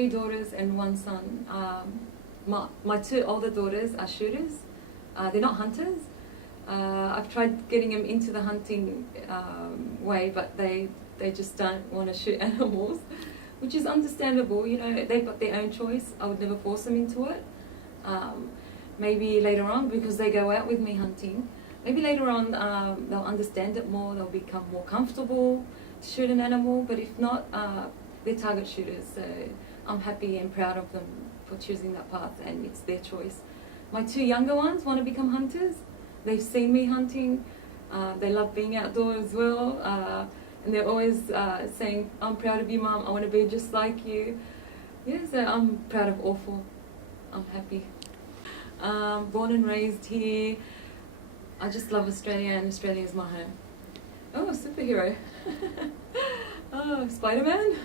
3 daughters and 1 son. My 2 older daughters are shooters. They're not hunters. I've tried getting them into the hunting way, but they just don't want to shoot animals, which is understandable. You know, they've got their own choice. I would never force them into it. Maybe later on, because they go out with me hunting, maybe later on they'll understand it more, they'll become more comfortable to shoot an animal, but if not, they're target shooters, so I'm happy and proud of them for choosing that path, and it's their choice. My 2 younger ones want to become hunters. They've seen me hunting, they love being outdoors as well, and they're always saying, I'm proud of you, Mum, I want to be just like you. Yeah, so I'm proud of all 4. I'm happy. Born and raised here. I just love Australia, and Australia is my home. Oh, superhero. Oh, Spider-Man.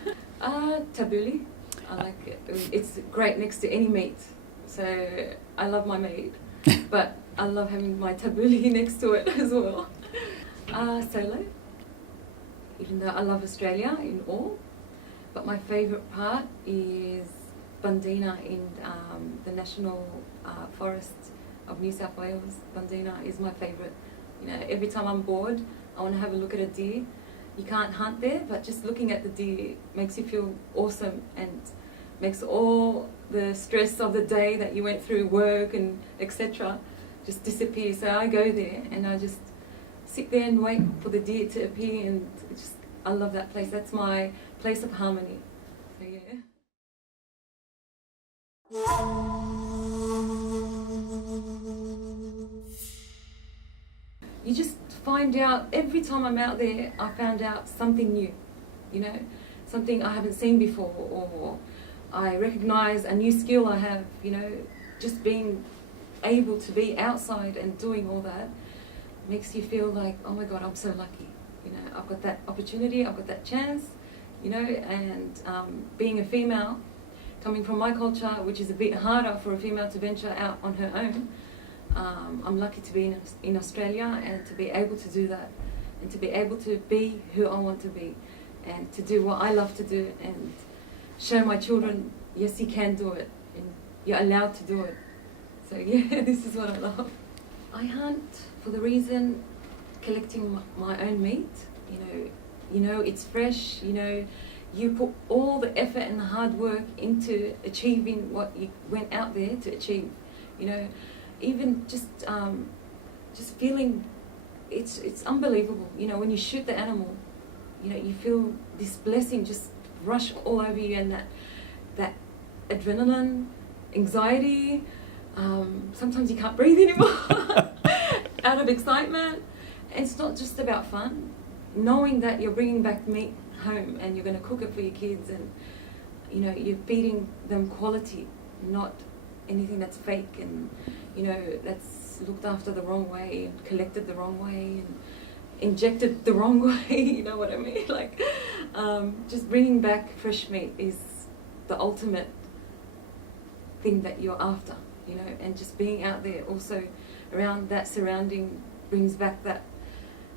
Tabbouleh. I like it. It's great next to any meat. So I love my meat, but I love having my tabbouleh next to it as well. Solo. Even though I love Australia in all, but my favourite part is Bundeena in the National Forest of New South Wales. Bundeena is my favourite. You know, every time I'm bored, I want to have a look at a deer. You can't hunt there, but just looking at the deer makes you feel awesome and makes all the stress of the day that you went through, work and etc., just disappear. So I go there and I just sit there and wait for the deer to appear, and I love that place. That's my place of harmony. So yeah. You just find out, every time I'm out there, I found out something new, you know, something I haven't seen before, or I recognize a new skill I have, you know. Just being able to be outside and doing all that makes you feel like, oh my God, I'm so lucky, you know, I've got that opportunity, I've got that chance, you know. And being a female, coming from my culture, which is a bit harder for a female to venture out on her own, I'm lucky to be in Australia and to be able to do that, and to be able to be who I want to be, and to do what I love to do, and show my children, yes, you can do it, and you're allowed to do it. So yeah, this is what I love. I hunt for the reason, collecting my own meat, you know, it's fresh, you know, you put all the effort and the hard work into achieving what you went out there to achieve, you know. Even just feeling, it's unbelievable, you know, when you shoot the animal, you know, you feel this blessing just rush all over you, and that adrenaline, anxiety, sometimes you can't breathe anymore out of excitement. It's not just about fun, knowing that you're bringing back meat home and you're going to cook it for your kids, and you know, you're feeding them quality, not anything that's fake and, you know, that's looked after the wrong way and collected the wrong way and injected the wrong way. You know what I mean? Like, just bringing back fresh meat is the ultimate thing that you're after, you know. And just being out there also around that surrounding brings back that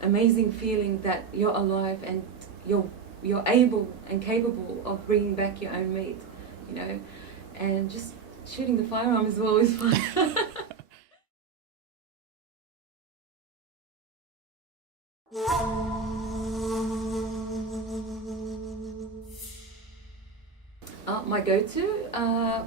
amazing feeling that you're alive and you're able and capable of bringing back your own meat, you know. And just shooting the firearm as well is fun. My go-to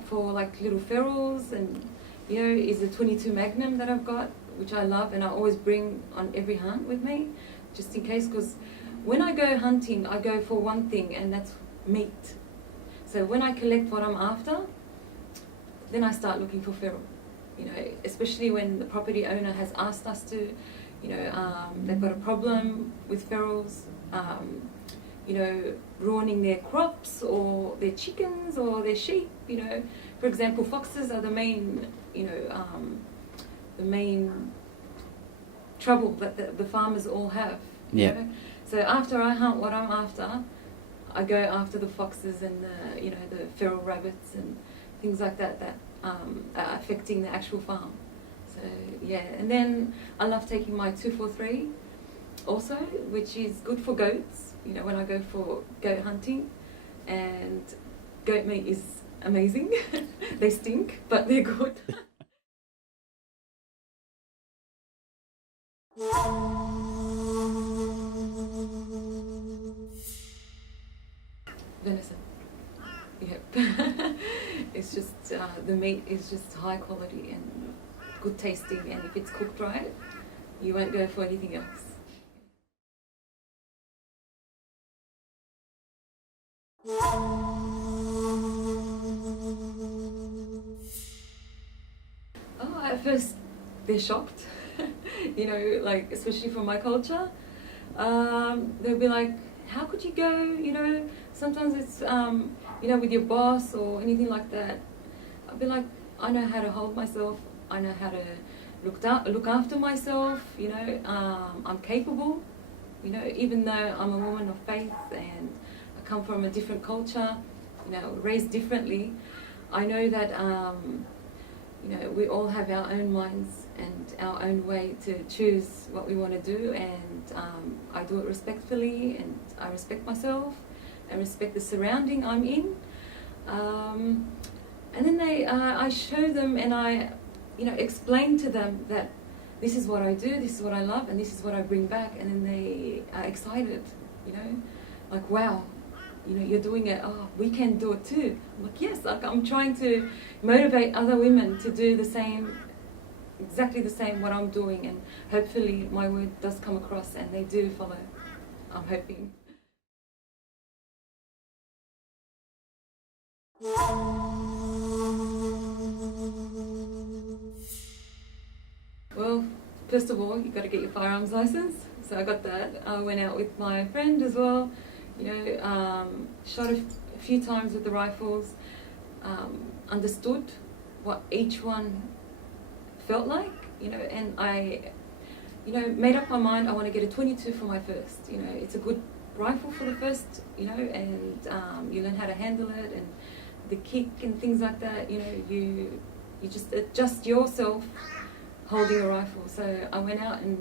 for like little ferals and, you know, is a 22 Magnum that I've got, which I love, and I always bring on every hunt with me, just in case, because when I go hunting, I go for one thing, and that's meat. So when I collect what I'm after, then I start looking for feral, you know, especially when the property owner has asked us to, you know, they've got a problem with ferals, you know, ruining their crops or their chickens or their sheep, you know. For example, foxes are the main, you know, the main trouble that the farmers all have. Yeah. You know? So after I hunt what I'm after, I go after the foxes and the, you know, the feral rabbits and things like that that are affecting the actual farm. So yeah, and then I love taking my 243 also, which is good for goats, you know, when I go for goat hunting. And goat meat is amazing. They stink, but they're good. Venison. Yep. It's just the meat is just high quality and good tasting, and if it's cooked right, you won't go for anything else. Oh, at first they're shocked, you know, like especially from my culture. They'll be like, "How could you go?" You know, sometimes it's you know, with your boss or anything like that. I'll be like, "I know how to hold myself. I know how to look after myself. You know, I'm capable. You know, even though I'm a woman of faith and I come from a different culture, you know, raised differently, I know that you know, we all have our own minds and our own way to choose what we want to do, and I do it respectfully, and I respect myself and respect the surrounding I'm in. And then I show them, and I, you know, explain to them that this is what I do, this is what I love, and this is what I bring back, and then they are excited, you know, like, wow, you know, you're doing it, oh, we can do it too. I'm like, yes, like, I'm trying to motivate other women to do the same, exactly the same what I'm doing, and hopefully my word does come across and they do follow, I'm hoping. Well, first of all, you've got to get your firearms license. So I got that. I went out with my friend as well, you know, shot a few times with the rifles, understood what each one felt like, you know, and I, you know, made up my mind I want to get a 22 for my first. You know, it's a good rifle for the first, you know, and you learn how to handle it and the kick and things like that. You know, you just adjust yourself holding a rifle. So I went out and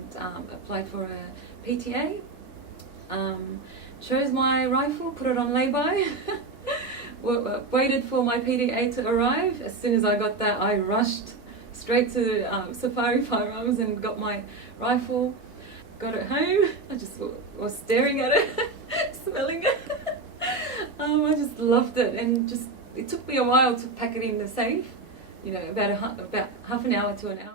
applied for a PTA, chose my rifle, put it on lay-by, waited for my PTA to arrive. As soon as I got that, I rushed straight to Safari Firearms and got my rifle. Got it home, I just was staring at it, smelling it. I just loved it, and just it took me a while to pack it in the safe, you know, about half an hour to an hour.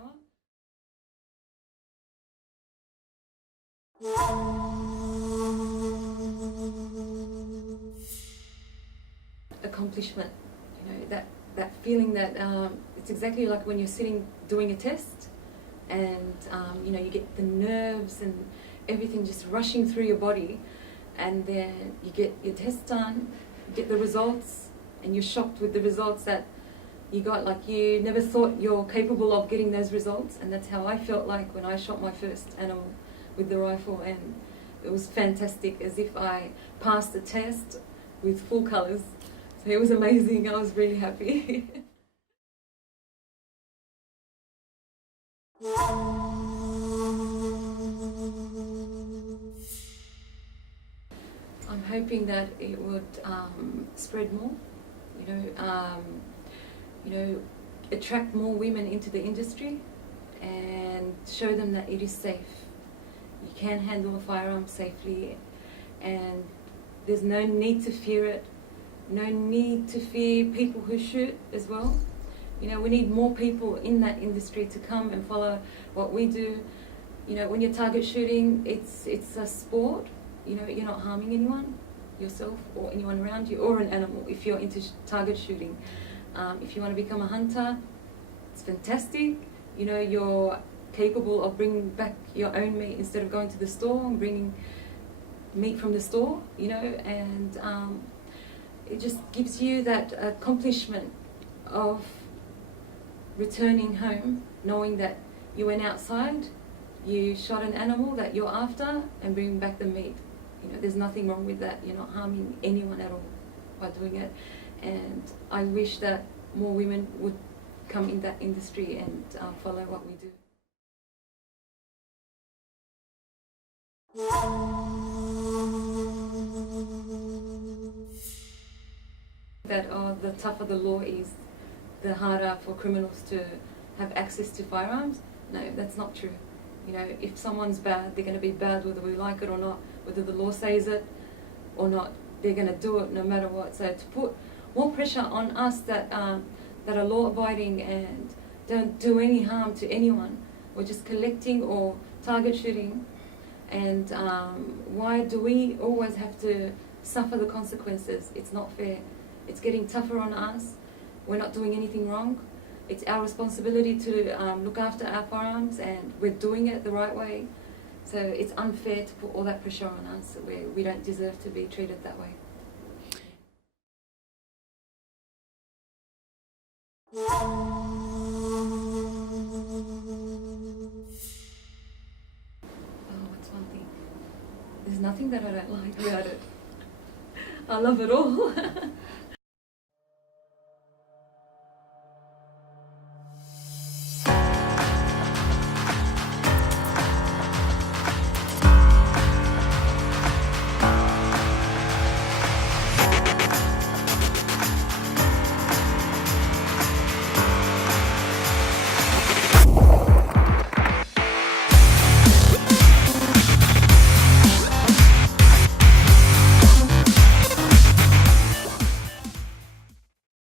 Accomplishment, you know, that feeling that it's exactly like when you're sitting doing a test, and you know, you get the nerves and everything just rushing through your body, and then you get your test done, you get the results, and you're shocked with the results that you got. Like, you never thought you're capable of getting those results, and that's how I felt like when I shot my first animal with the rifle, and it was fantastic, as if I passed the test with full colours. So it was amazing. I was really happy. I'm hoping that it would spread more, you know, attract more women into the industry and show them that it is safe. You can handle a firearm safely, and there's no need to fear it, no need to fear people who shoot as well. You know, we need more people in that industry to come and follow what we do. You know, when you're target shooting, it's a sport. You know, you're not harming anyone, yourself or anyone around you, or an animal if you're into target shooting. If you want to become a hunter, it's fantastic. You know, you're capable of bringing back your own meat instead of going to the store and bringing meat from the store, you know, and it just gives you that accomplishment of returning home, knowing that you went outside, you shot an animal that you're after, and bringing back the meat. You know, there's nothing wrong with that. You're not harming anyone at all by doing it. And I wish that more women would come in that industry and follow what we do. That the tougher the law is, the harder for criminals to have access to firearms. No, that's not true. You know, if someone's bad, they're going to be bad whether we like it or not, whether the law says it or not. They're going to do it no matter what. So to put more pressure on us that that are law-abiding and don't do any harm to anyone, or just collecting or target shooting, and why do we always have to suffer the consequences? It's not fair. It's getting tougher on us. We're not doing anything wrong. It's our responsibility to look after our firearms, and we're doing it the right way. So it's unfair to put all that pressure on us where we don't deserve to be treated that way. What's one thing? There's nothing that I don't like about it. I love it all.